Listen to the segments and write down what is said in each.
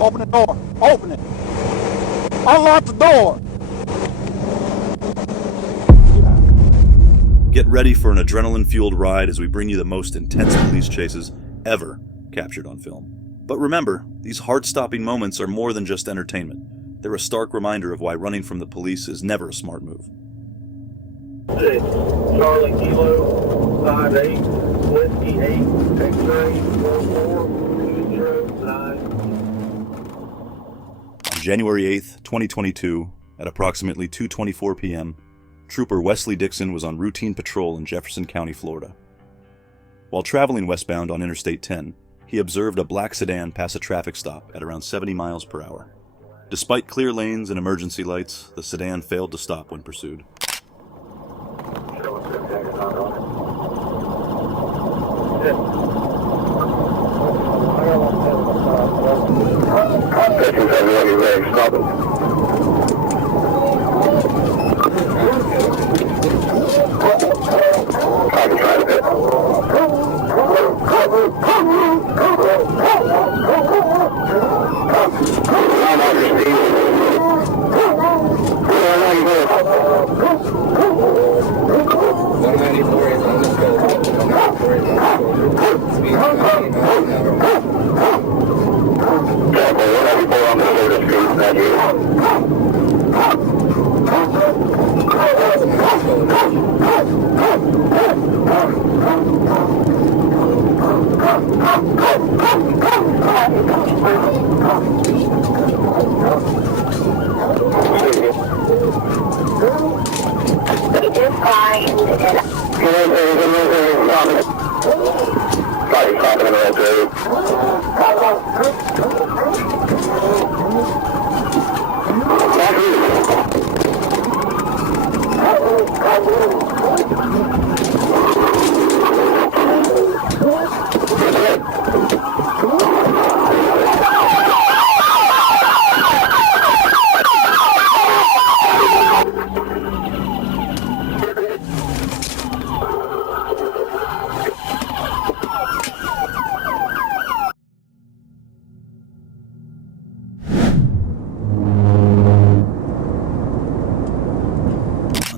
Open the door. Open it. Unlock the door. Get ready for an adrenaline-fueled ride as we bring you the most intense police chases ever captured on film. But remember, these heart-stopping moments are more than just entertainment. They're a stark reminder of why running from the police is never a smart move. Charlie Kilo 58 Whiskey 8 X-ray 44209. On January 8th, 2022, at approximately 2:24 p.m., Trooper Wesley Dixon was on routine patrol in Jefferson County, Florida. While traveling westbound on Interstate 10, he observed a black sedan pass a traffic stop at around 70 miles per hour. Despite clear lanes and emergency lights, the sedan failed to stop when pursued.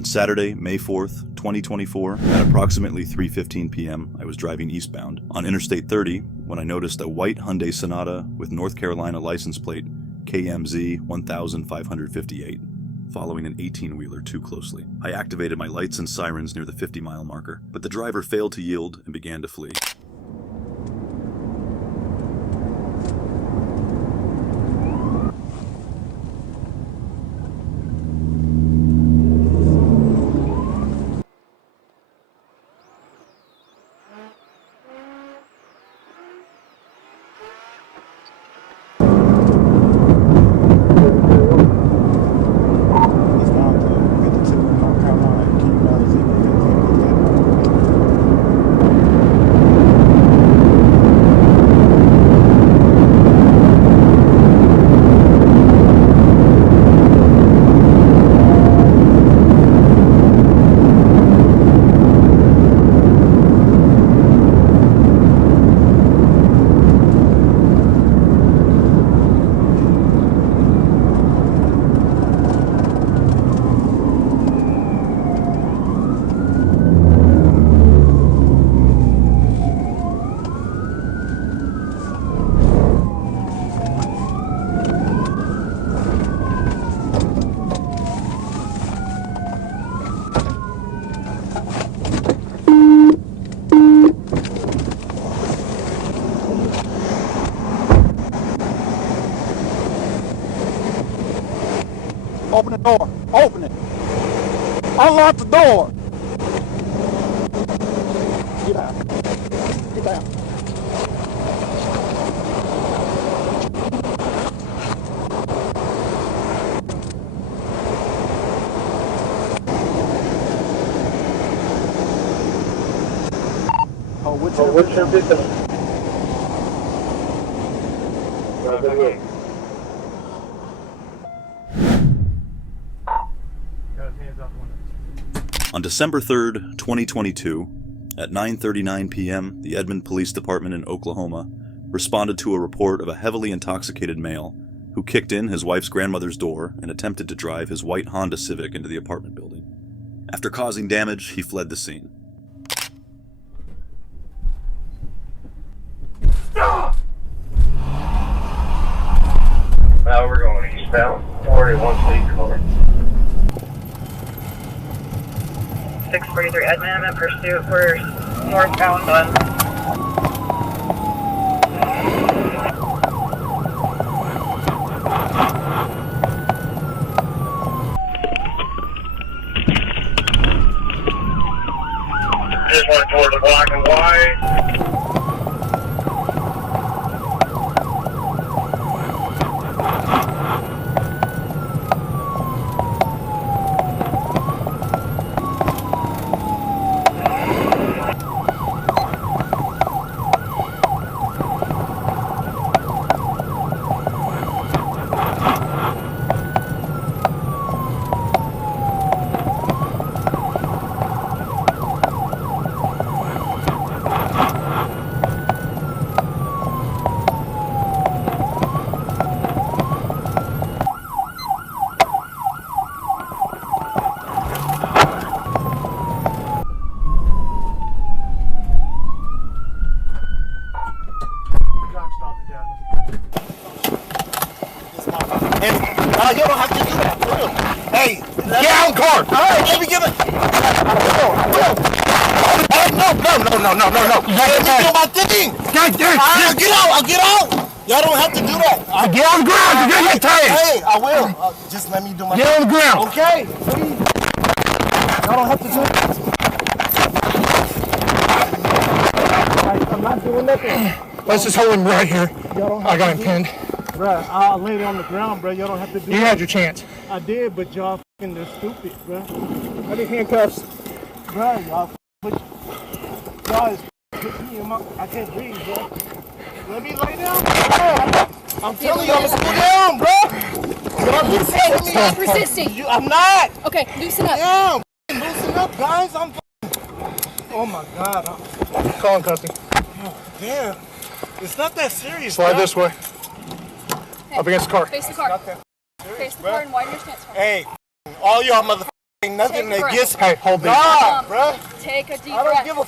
Saturday, May 4th, 2024, at approximately 3:15 p.m., I was driving eastbound on Interstate 30 when I noticed a white Hyundai Sonata with North Carolina license plate KMZ 1558 following an 18-wheeler too closely. I activated my lights and sirens near the 50-mile marker, but the driver failed to yield and began to flee. Open the door. Open it. Unlock the door. Get out. Get down. What's your business? On December 3rd, 2022, at 9:39 p.m., the Edmond Police Department in Oklahoma responded to a report of a heavily intoxicated male who kicked in his wife's grandmother's door and attempted to drive his white Honda Civic into the apartment building. After causing damage, he fled the scene. Now we're going eastbound. 41 speed car. 643 Edmond, I'm in pursuit. We're northbound on. Just went toward the black and white. You don't have to do that. Hey, get out of the car. All right, let me give it. No. Let me do my thing. I'll get out. Y'all don't have to do that. Get on the ground. You're gonna get tired. Hey, I will. Just let me do my thing. Get on the ground. Okay, please. Y'all don't have to do it. I'm not doing nothing. Let's just hold him right here. I got him pinned. Bruh, I'll lay it on the ground, bro. Y'all don't have to do You that. had your chance. I did, but y'all f***ing they're stupid, bro. I need handcuffs. Bruh, y'all y'all is putting me in my... I can't breathe, bro. Let me lay down, bro. I'm telling y'all to sit down, bro. Y'all just Hey, stop resisting. I'm not. Okay, loosen up. Damn, loosen up, guys. Oh my God. Call him, Custy. Damn. It's not that serious, Slide bro. this way. Okay. Up against the car. Face the car. Face the car and widen your stance. Hey, all y'all motherfuckers ain't nothing Take a against Hey, hold these. God, bro. Take a deep I don't breath. give a